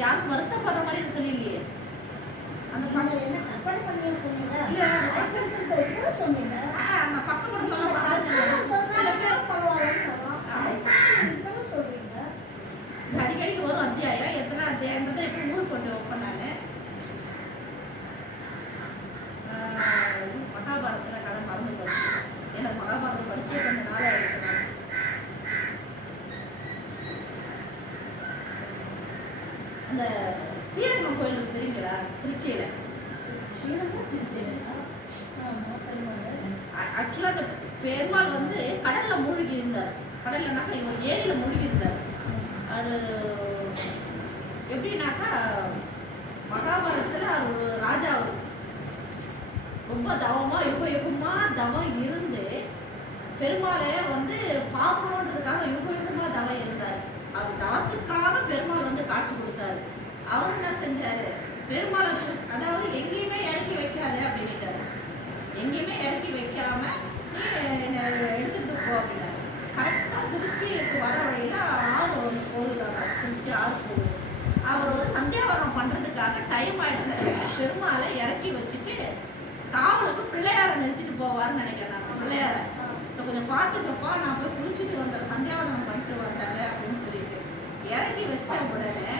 யாரும் வருத்தப்படுற மாதிரி சொல்லலையே. அந்த பக்கம் என்ன கற்பனை பண்ணியே சொன்னீங்க? இல்ல ஐச்சத்துக்கு சொன்னீங்க. நான் பக்கம் கூட சொல்ல மாட்டேன். சில பேர் பரவாயில்லன்னு சொல்லலாம். இப்பதான் சொல்றீங்க. அடிக்கடிக்கு வரும் அத்தியாயம். எத்தனை அத்தியாயன்றதை எப்படி மூணு கொண்டு வைப்பேன் நான். மகாபாரதத்தில் கதை மறந்து போச்சு. ஏன்னா மகாபாரதம் படிச்சே கொஞ்ச நாள் ஆயிடுச்சு. அந்த ஸ்ரீரங்கம் கோயிலுக்கு தெரியுங்களா? திருச்சியில ஆக்சுவலாக அந்த பெருமாள் வந்து கடல்ல மூழ்கி இருந்தார். கடல்லனாக்கா இவர் ஏரியில மூழ்கி இருந்தார். அது எப்படின்னாக்கா மகாபாரதத்துல ஒரு ராஜா ரொம்ப தவமா யுகமா தவம் இருந்து பெருமாளை வந்து பாவணுன்றதுக்காக யுகமா தவம் இருந்தார். அவர் தவத்துக்காக பெருமாள் வந்து காட்சி கொடுத்தாரு. அவர் என்ன செஞ்சாரு? பெருமாளை அதாவது எங்கேயுமே இறக்கி வைக்காத அப்படின்ட்டாரு. எங்கேயுமே இறக்கி வைக்காம நீ எடுத்துட்டு போ அப்படின்னாரு. கரெக்டாக திருச்சிக்கு வர வழியில ஆறு ஒன்று போகுதாங்க. திருச்சி ஆறு போகுது. அவர் வந்து சந்தியாவரம் பண்றதுக்காக டைம் ஆயிடுச்சு. பெருமாளை இறக்கி வச்சுட்டு காவலுக்கு பிள்ளையாரை நிறுத்திட்டு போவார்னு நினைக்கிறேன். நான் பிள்ளையாரை கொஞ்சம் பார்த்துக்கப்பா, நான் போய் குளிச்சுட்டு வந்துடுறேன், சந்தியாவனம் பண்ணிட்டு வந்தாரு அப்படின்னு சொல்லிட்டு இறக்கி வச்ச உடனே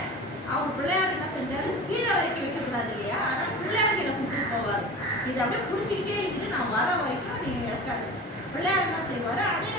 அவர் பிள்ளையார் என்ன செஞ்சாரு? கீழே இறக்கி வைக்கக்கூடாது இல்லையா? அதனால பிள்ளையார் கீழே கொடுத்துட்டு போவார். இது அப்படியே பிடிச்சிக்கிட்டே இருக்கு, நான் வர வரைக்கும் நீங்க இறக்காது. பிள்ளையார் என்ன செய்வாரு? அதே